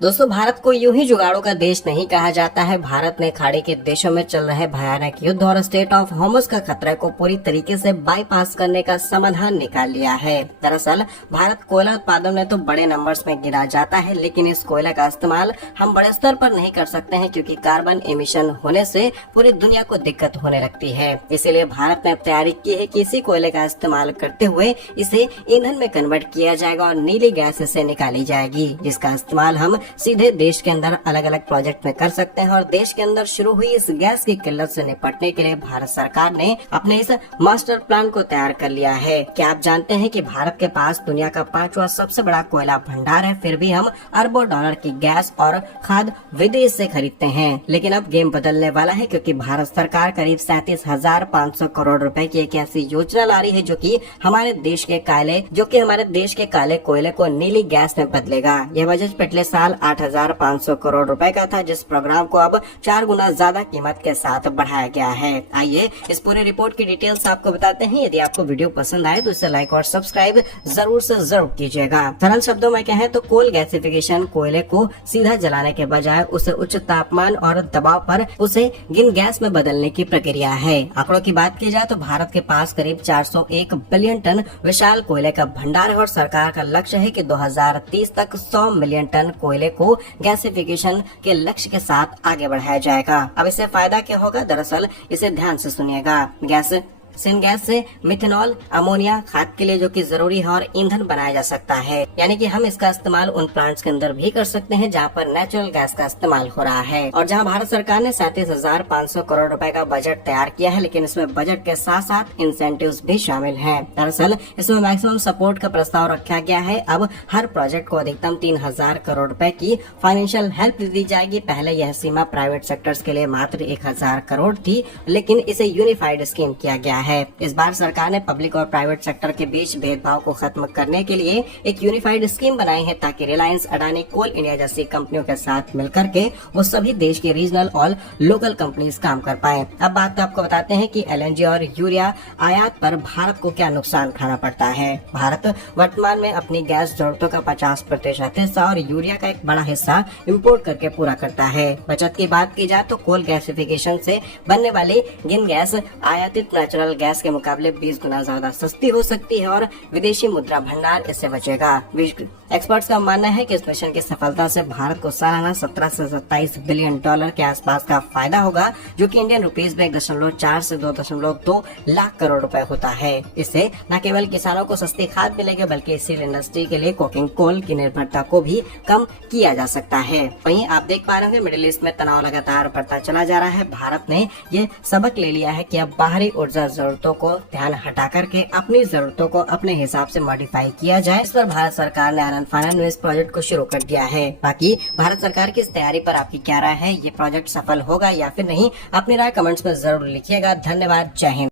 दोस्तों, भारत को यूं ही जुगाड़ों का देश नहीं कहा जाता है। भारत ने खाड़ी के देशों में चल रहे भयानक युद्ध और स्टेट ऑफ होर्मुज का खतरे को पूरी तरीके से बाईपास करने का समाधान निकाल लिया है। दरअसल भारत कोयला उत्पादन में तो बड़े नंबर्स में गिना जाता है, लेकिन इस कोयला का इस्तेमाल हम बड़े स्तर पर नहीं कर सकते हैं, क्योंकि कार्बन एमिशन होने से पूरी दुनिया को दिक्कत होने लगती है। इसीलिए भारत ने तैयारी की है कि इसी कोयले का इस्तेमाल करते हुए इसे ईंधन में कन्वर्ट किया जाएगा और नीली गैस इससे निकाली जाएगी, जिसका इस्तेमाल हम सीधे देश के अंदर अलग अलग प्रोजेक्ट में कर सकते हैं। और देश के अंदर शुरू हुई इस गैस की किल्लत से निपटने के लिए भारत सरकार ने अपने इस मास्टर प्लान को तैयार कर लिया है। क्या आप जानते हैं कि भारत के पास दुनिया का 5वां सबसे बड़ा कोयला भंडार है, फिर भी हम अरबों डॉलर की गैस और खाद विदेश से खरीदते हैं। लेकिन अब गेम बदलने वाला है, क्योंकि भारत सरकार करीब 37,500 करोड़ रुपए की एक ऐसी योजना ला रही है जो कि हमारे देश के काले कोयले को नीली गैस में बदलेगा। यह बजट पिछले साल 8,500 करोड़ रुपए का था, जिस प्रोग्राम को अब 4 गुना ज्यादा कीमत के साथ बढ़ाया गया है। आइए इस पूरी रिपोर्ट की डिटेल्स आपको बताते हैं। यदि आपको वीडियो पसंद आए तो इसे लाइक और सब्सक्राइब जरूर से जरूर कीजिएगा। सरल शब्दों में कहें तो कोल गैसिफिकेशन कोयले को सीधा जलाने के बजाय उसे उच्च तापमान और दबाव पर उसे गिन गैस में बदलने की प्रक्रिया है। आंकड़ों की बात की जाए तो भारत के पास करीब 401 बिलियन टन विशाल कोयले का भंडार है और सरकार का लक्ष्य है कि 2030 तक 100 मिलियन टन कोयले को गैसिफिकेशन के लक्ष्य के साथ आगे बढ़ाया जाएगा। अब इससे फायदा क्या होगा? दरअसल इसे ध्यान से सुनिएगा। सिनगैस से मिथेनॉल, अमोनिया खाद के लिए जो कि जरूरी है और ईंधन बनाया जा सकता है। यानी कि हम इसका इस्तेमाल उन प्लांट्स के अंदर भी कर सकते हैं जहां पर नेचुरल गैस का इस्तेमाल हो रहा है। और जहां भारत सरकार ने 37,500 करोड़ रुपए का बजट तैयार किया है, लेकिन इसमें बजट के साथ साथ इंसेंटिव्स भी शामिल हैं। दरअसल इसमें मैक्सिमम सपोर्ट का प्रस्ताव रखा गया है। अब हर प्रोजेक्ट को अधिकतम 3,000 करोड़ रुपए की फाइनेंशियल हेल्प दी जाएगी। पहले यह सीमा प्राइवेट सेक्टर्स के लिए मात्र 1,000 करोड़ थी, लेकिन इसे यूनिफाइड स्कीम किया गया है। इस बार सरकार ने पब्लिक और प्राइवेट सेक्टर के बीच भेदभाव को खत्म करने के लिए एक यूनिफाइड स्कीम बनाई है, ताकि रिलायंस, अडानी, कोल इंडिया जैसी कंपनियों के साथ मिलकर के वो सभी देश के रीजनल और लोकल कंपनीज काम कर पाए। अब बात आपको बताते हैं कि एलएनजी और यूरिया आयात पर भारत को क्या नुकसान उठाना पड़ता है। भारत वर्तमान में अपनी गैस जरूरतों का 50% हिस्सा और यूरिया का एक बड़ा हिस्सा इम्पोर्ट करके पूरा करता है। बचत की बात की जाए तो कोल गैसिफिकेशन से बनने वाली गिन गैस आयातित नेचुरल गैस के मुकाबले 20 गुना ज्यादा सस्ती हो सकती है और विदेशी मुद्रा भंडार इससे बचेगा। एक्सपर्ट्स का मानना है कि इस मिशन की सफलता से भारत को सालाना 17 से 27 बिलियन डॉलर के आसपास का फायदा होगा, जो कि इंडियन रुपीस में 1.4 से 2.2 लाख करोड़ रुपए होता है। इससे न केवल किसानों को सस्ती खाद मिलेगी, बल्कि स्टील इंडस्ट्री के लिए कोकिंग कोल की निर्भरता को भी कम किया जा सकता है। वहीं आप देख पा रहे होंगे मिडिल ईस्ट में तनाव लगातार बढ़ता चला जा रहा है। भारत ने ये सबक ले लिया है कि अब बाहरी ऊर्जा जरूरतों को ध्यान हटा करके अपनी जरूरतों को अपने हिसाब से मॉडिफाई किया जाए। इस पर भारत सरकार ने आनंद फानन में इस प्रोजेक्ट को शुरू कर दिया है। बाकी भारत सरकार की इस तैयारी पर आपकी क्या राय है? ये प्रोजेक्ट सफल होगा या फिर नहीं? अपनी राय कमेंट्स में जरूर लिखिएगा। धन्यवाद। जय हिंद।